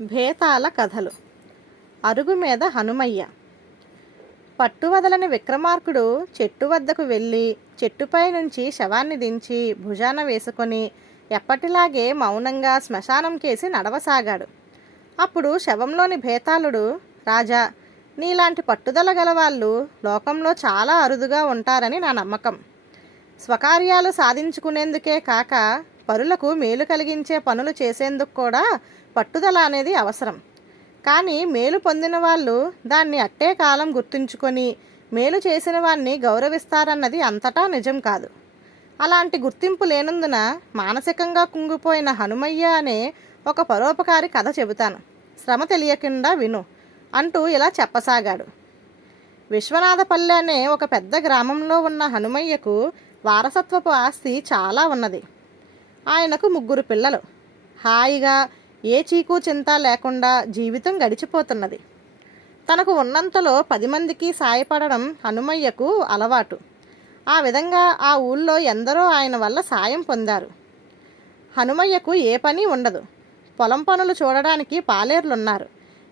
భేతాల కథలు. అరుగు మీద హనుమయ్య. పట్టువదలని విక్రమార్కుడు చెట్టు వద్దకు వెళ్ళి చెట్టుపై నుంచి శవాన్ని దించి భుజాన వేసుకొని ఎప్పటిలాగే మౌనంగా శ్మశానం కేసి నడవసాగాడు. అప్పుడు శవంలోని భేతాళుడు రాజా నీలాంటి పట్టుదల గలవాళ్ళు లోకంలో చాలా అరుదుగా ఉంటారని నా నమ్మకం. స్వకార్యాలు సాధించుకునేందుకే కాక పరులకు మేలు కలిగించే పనులు చేసేందుకు కూడా పట్టుదల అనేది అవసరం. కానీ మేలు పొందిన వాళ్ళు దాన్ని అట్టే కాలం గుర్తుంచుకొని మేలు చేసిన వారిని గౌరవిస్తారన్నది అంతటా నిజం కాదు. అలాంటి గుర్తింపు లేనందున మానసికంగా కుంగిపోయిన హనుమయ్య అనే ఒక పరోపకారి కథ చెబుతాను. శ్రమ తెలియకుండా విను అంటూ ఇలా చెప్పసాగాడు. విశ్వనాథపల్లె అనే ఒక పెద్ద గ్రామంలో ఉన్న హనుమయ్యకు వారసత్వపు ఆస్తి చాలా ఉన్నది. ఆయనకు ముగ్గురు పిల్లలు. హాయిగా ఏ చీకు చింత లేకుండా జీవితం గడిచిపోతున్నది. తనకు ఉన్నంతలో పది మందికి సాయపడడం హనుమయ్యకు అలవాటు. ఆ విధంగా ఆ ఊళ్ళో ఎందరో ఆయన వల్ల సాయం పొందారు. హనుమయ్యకు ఏ పని ఉండదు. పొలం పనులు చూడడానికి పాలేర్లున్నారు.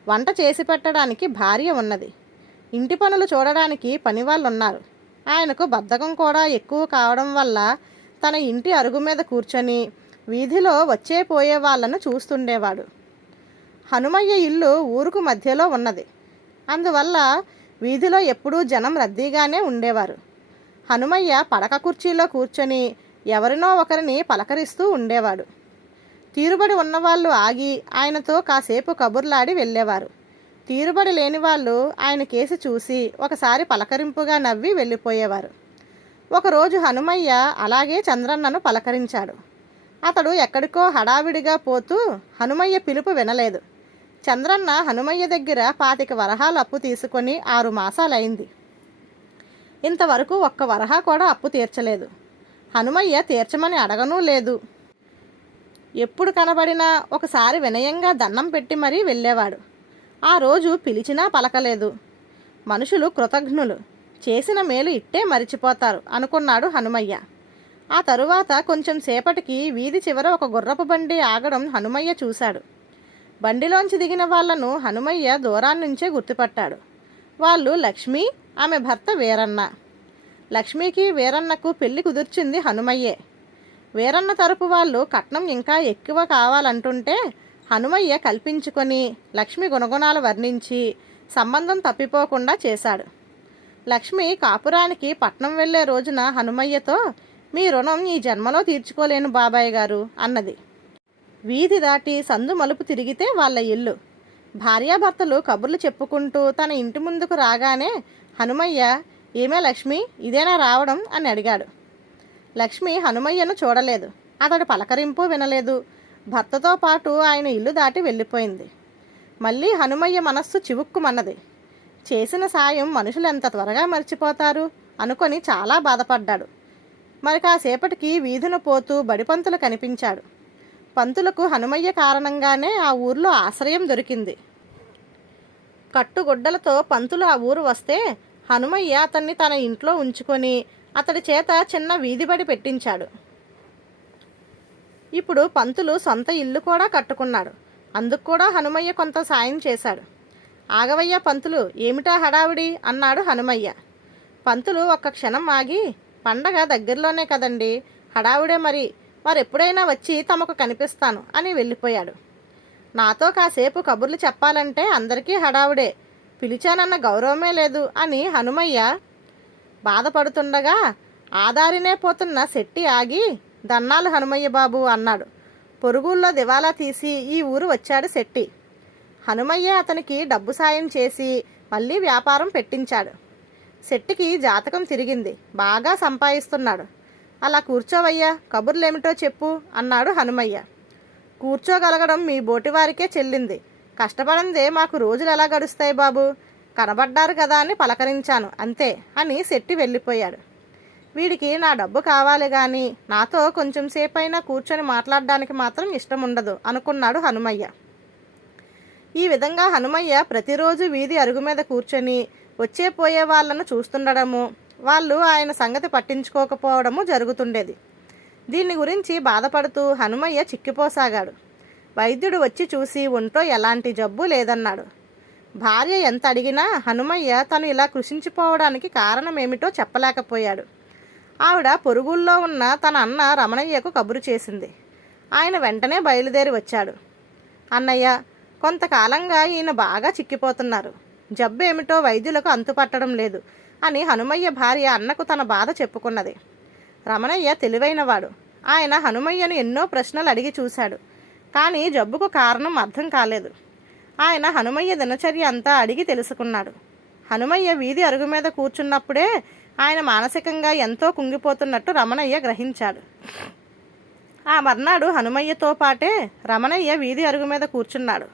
వంట చేసి పెట్టడానికి భార్య ఉన్నది. ఇంటి పనులు చూడడానికి పనివాళ్ళున్నారు. ఆయనకు బద్ధకం కూడా ఎక్కువ కావడం వల్ల తన ఇంటి అరుగు మీద కూర్చొని వీధిలో వచ్చే పోయే వాళ్ళను చూస్తుండేవాడు. హనుమయ్య ఇల్లు ఊరుకు మధ్యలో ఉన్నది. అందువల్ల వీధిలో ఎప్పుడూ జనం రద్దీగానే ఉండేవారు. హనుమయ్య పడక కుర్చీలో కూర్చొని ఎవరినో ఒకరిని పలకరిస్తూ ఉండేవాడు. తీరుబడి ఉన్నవాళ్ళు ఆగి ఆయనతో కాసేపు కబుర్లాడి వెళ్ళేవారు. తీరుబడి లేని వాళ్ళు ఆయన కేసు చూసి ఒకసారి పలకరింపుగా నవ్వి వెళ్ళిపోయేవారు. ఒకరోజు హనుమయ్య అలాగే చంద్రన్నను పలకరించాడు. అతడు ఎక్కడికో హడావిడిగా పోతూ హనుమయ్య పిలుపు వినలేదు. చంద్రన్న హనుమయ్య దగ్గర పాతిక వరహాలు అప్పు తీసుకొని ఆరు మాసాలైంది. ఇంతవరకు ఒక్క వరహా కూడా అప్పు తీర్చలేదు. హనుమయ్య తీర్చమని అడగనూ లేదు. ఎప్పుడు కనబడినా ఒకసారి వినయంగా దండం పెట్టి మరీ వెళ్ళేవాడు. ఆ రోజు పిలిచినా పలకలేదు. మనుషులు కృతజ్ఞులు. చేసిన మేలు ఇట్టే మరిచిపోతారు అనుకున్నాడు హనుమయ్య. ఆ తరువాత కొంచెం సేపటికి వీధి చివర ఒక గుర్రపు బండి ఆగడం హనుమయ్య చూశాడు. బండిలోంచి దిగిన వాళ్ళను హనుమయ్య దూరాన్నించే గుర్తుపట్టాడు. వాళ్ళు లక్ష్మి ఆమె భర్త వీరన్న. లక్ష్మికి వీరన్నకు పెళ్ళి కుదుర్చింది హనుమయ్యే. వీరన్న తరపు వాళ్ళు కట్నం ఇంకా ఎక్కువ కావాలంటుంటే హనుమయ్య కల్పించుకొని లక్ష్మి గుణగుణాలు వర్ణించి సంబంధం తప్పిపోకుండా చేశాడు. లక్ష్మి కాపురానికి పట్నం వెళ్ళే రోజున హనుమయ్యతో మీ రుణం ఈ జన్మలో తీర్చుకోలేను బాబాయ్ గారు అన్నది. వీధి దాటి సందు మలుపు తిరిగితే వాళ్ళ ఇల్లు. భార్యాభర్తలు కబుర్లు చెప్పుకుంటూ తన ఇంటి ముందుకు రాగానే హనుమయ్య ఏమే లక్ష్మి? ఇదేనా రావడం? అని అడిగాడు. లక్ష్మి హనుమయ్యను చూడలేదు. అతడు పలకరింపు వినలేదు. భర్తతో పాటు ఆయన ఇల్లు దాటి వెళ్ళిపోయింది. మళ్ళీ హనుమయ్య మనస్సు చివుక్కుమన్నది. చేసిన సాయం మనుషులు ఎంత త్వరగా మర్చిపోతారు? అనుకొని చాలా బాధపడ్డాడు. మరి కాసేపటికి వీధున పోతూ బడిపంతులు కనిపించాడు. పంతులకు హనుమయ్య కారణంగానే ఆ ఊర్లో ఆశ్రయం దొరికింది. కట్టుగుడ్డలతో పంతులు ఆ ఊరు వస్తే హనుమయ్య అతన్ని తన ఇంట్లో ఉంచుకొని అతడి చేత చిన్న వీధిబడి పెట్టించాడు. ఇప్పుడు పంతులు సొంత ఇల్లు కూడా కట్టుకున్నాడు. అందుకు కూడా హనుమయ్య కొంత సాయం చేశాడు. ఆగవయ్య పంతులు ఏమిటా హడావిడి? అన్నాడు హనుమయ్య. పంతులు ఒక్క క్షణం ఆగి పండగ దగ్గరలోనే కదండి. హడావుడే మరి. మరెప్పుడైనా వచ్చి తమకు కనిపిస్తాను అని వెళ్ళిపోయాడు. నాతో కాసేపు కబుర్లు చెప్పాలంటే అందరికీ హడావుడే. పిలిచానన్న గౌరవమే లేదు అని హనుమయ్య బాధపడుతుండగా ఆదారినే పోతున్న శెట్టి ఆగి దన్నాలు హనుమయ్య బాబు అన్నాడు. పొరుగుల్లో దివాలా తీసి ఈ ఊరు వచ్చాడు శెట్టి. హనుమయ్య అతనికి డబ్బు సాయం చేసి మళ్ళీ వ్యాపారం పెట్టించాడు. శెట్టికి జాతకం తిరిగింది. బాగా సంపాదిస్తున్నాడు. అలా కూర్చోవయ్యా కబుర్లేమిటో చెప్పు అన్నాడు హనుమయ్య. కూర్చోగలగడం మీ బోటివారికే చెల్లింది. కష్టపడందే మాకు రోజులు ఎలా గడుస్తాయి బాబు? కనబడ్డారు కదా అని పలకరించాను అంతే అని శెట్టి వెళ్ళిపోయాడు. వీడికి నా డబ్బు కావాలి కానీ నాతో కొంచెం సేపైనా కూర్చొని మాట్లాడడానికి మాత్రం ఇష్టం ఉండదు అనుకున్నాడు హనుమయ్య. ఈ విధంగా హనుమయ్య ప్రతిరోజు వీధి అరుగు మీద కూర్చొని వచ్చే పోయే వాళ్ళను చూస్తుండడము వాళ్ళు ఆయన సంగతి పట్టించుకోకపోవడము జరుగుతుండేది. దీన్ని గురించి బాధపడుతూ హనుమయ్య చిక్కిపోసాగాడు. వైద్యుడు వచ్చి చూసి ఒంట్లో ఎలాంటి జబ్బు లేదన్నాడు. భార్య ఎంత అడిగినా హనుమయ్య తను ఇలా కృషించిపోవడానికి కారణమేమిటో చెప్పలేకపోయాడు. ఆవిడ పొరుగుల్లో ఉన్న తన అన్న రమణయ్యకు కబురు చేసింది. ఆయన వెంటనే బయలుదేరి వచ్చాడు. అన్నయ్య కొంతకాలంగా ఈయన బాగా చిక్కిపోతున్నారు. జబ్బు ఏమిటో వైద్యులకు అంతుపట్టడం లేదు అని హనుమయ్య భార్య అన్నకు తన బాధ చెప్పుకున్నది. రమణయ్య తెలివైనవాడు. ఆయన హనుమయ్యను ఎన్నో ప్రశ్నలు అడిగి చూశాడు. కానీ జబ్బుకు కారణం అర్థం కాలేదు. ఆయన హనుమయ్య దినచర్య అంతా అడిగి తెలుసుకున్నాడు. హనుమయ్య వీధి అరుగు మీద కూర్చున్నప్పుడే ఆయన మానసికంగా ఎంతో కుంగిపోతున్నట్టు రమణయ్య గ్రహించాడు. ఆ మర్నాడు హనుమయ్యతో పాటే రమణయ్య వీధి అరుగు మీద కూర్చున్నాడు.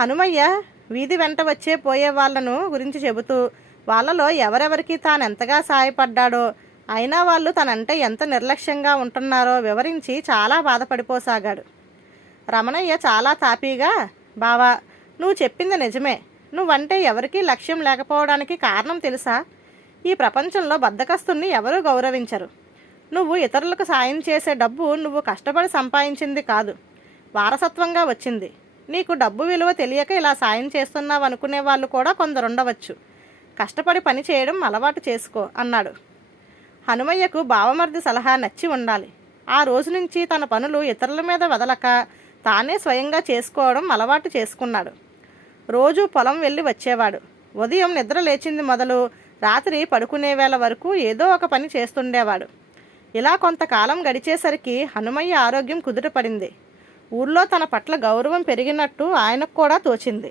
హనుమయ్య వీధి వెంట వచ్చే పోయే వాళ్ళను గురించి చెబుతూ వాళ్ళలో ఎవరెవరికి తాను ఎంతగా సాయపడ్డాడో అయినా వాళ్ళు తనంటే ఎంత నిర్లక్ష్యంగా ఉంటున్నారో వివరించి చాలా బాధపడిపోసాగాడు. రమణయ్య చాలా తాపీగా బావా నువ్వు చెప్పింది నిజమే. నువ్వంటే ఎవరికీ లక్ష్యం లేకపోవడానికి కారణం తెలుసా? ఈ ప్రపంచంలో బద్దకస్తుల్ని ఎవరూ గౌరవించరు. నువ్వు ఇతరులకు సాయం చేసే డబ్బు నువ్వు కష్టపడి సంపాదించింది కాదు. వారసత్వంగా వచ్చింది. నీకు డబ్బు విలువ తెలియక ఇలా సాయం చేస్తున్నావు అనుకునే వాళ్ళు కూడా కొందరు ఉండవచ్చు కష్టపడి పని చేయడం అలవాటు చేసుకో అన్నాడు. హనుమయ్యకు బావమర్ది సలహా నచ్చి ఉండాలి. ఆ రోజు నుంచి తన పనులు ఇతరుల మీద వదలక తానే స్వయంగా చేసుకోవడం అలవాటు చేసుకున్నాడు. రోజు పొలం వెళ్ళి వచ్చేవాడు. ఉదయం నిద్ర లేచింది మొదలు రాత్రి పడుకునే వేళ వరకు ఏదో ఒక పని చేస్తుండేవాడు. ఇలా కొంతకాలం గడిచేసరికి హనుమయ్య ఆరోగ్యం కుదుటపడింది ఊర్లో తన పట్ల గౌరవం పెరిగినట్టు ఆయనకు కూడా తోచింది.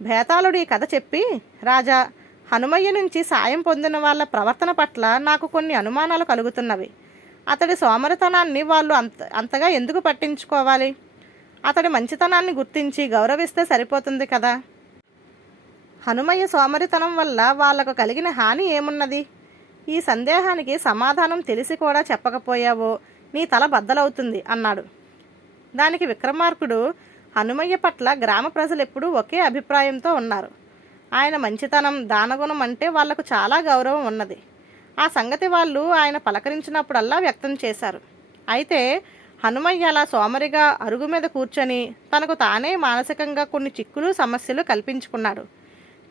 భేతాళుడు ఈ కథ చెప్పి రాజా హనుమయ్య నుంచి సాయం పొందిన వాళ్ళ ప్రవర్తన పట్ల నాకు కొన్ని అనుమానాలు కలుగుతున్నవి. అతడి సోమరితనాన్ని వాళ్ళు అంత అంతగా ఎందుకు పట్టించుకోవాలి? అతడి మంచితనాన్ని గుర్తించి గౌరవిస్తే సరిపోతుంది కదా? హనుమయ్య సోమరితనం వల్ల వాళ్ళకు కలిగిన హాని ఏమున్నది? ఈ సందేహానికి సమాధానం తెలిసి కూడా చెప్పకపోయావో నీ తల బద్దలవుతుంది అన్నాడు. దానికి విక్రమార్కుడు హనుమయ్య పట్ల గ్రామ ప్రజలు ఎప్పుడూ ఒకే అభిప్రాయంతో ఉన్నారు. ఆయన మంచితనం దానగుణం అంటే వాళ్ళకు చాలా గౌరవం ఉన్నది. ఆ సంగతి వాళ్ళు ఆయన పలకరించినప్పుడల్లా వ్యక్తం చేశారు. అయితే హనుమయ్య అలా సోమరిగా అరుగు మీద కూర్చొని తనకు తానే మానసికంగా కొన్ని చిక్కులు సమస్యలు కల్పించుకున్నాడు.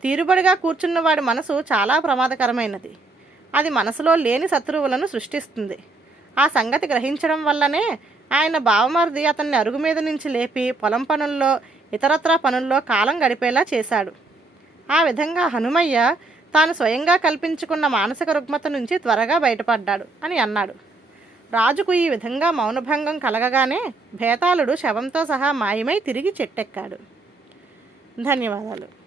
తీరుబడిగా కూర్చున్న వాడి మనసు చాలా ప్రమాదకరమైనది. అది మనసులో లేని శత్రువులను సృష్టిస్తుంది. ఆ సంగతి గ్రహించడం వల్లనే ఆయన బావమరిది అతన్ని అరుగు మీద నుంచి లేపి పొలం పనుల్లో ఇతరత్రా పనుల్లో కాలం గడిపేలా చేశాడు. ఆ విధంగా హనుమయ్య తాను స్వయంగా కల్పించుకున్న మానసిక రుగ్మత నుంచి త్వరగా బయటపడ్డాడు అని అన్నాడు. రాజుకు ఈ విధంగా మౌనభంగం కలగగానే భేతాళుడు శవంతో సహా మాయమై తిరిగి చెట్టెక్కాడు. ధన్యవాదాలు.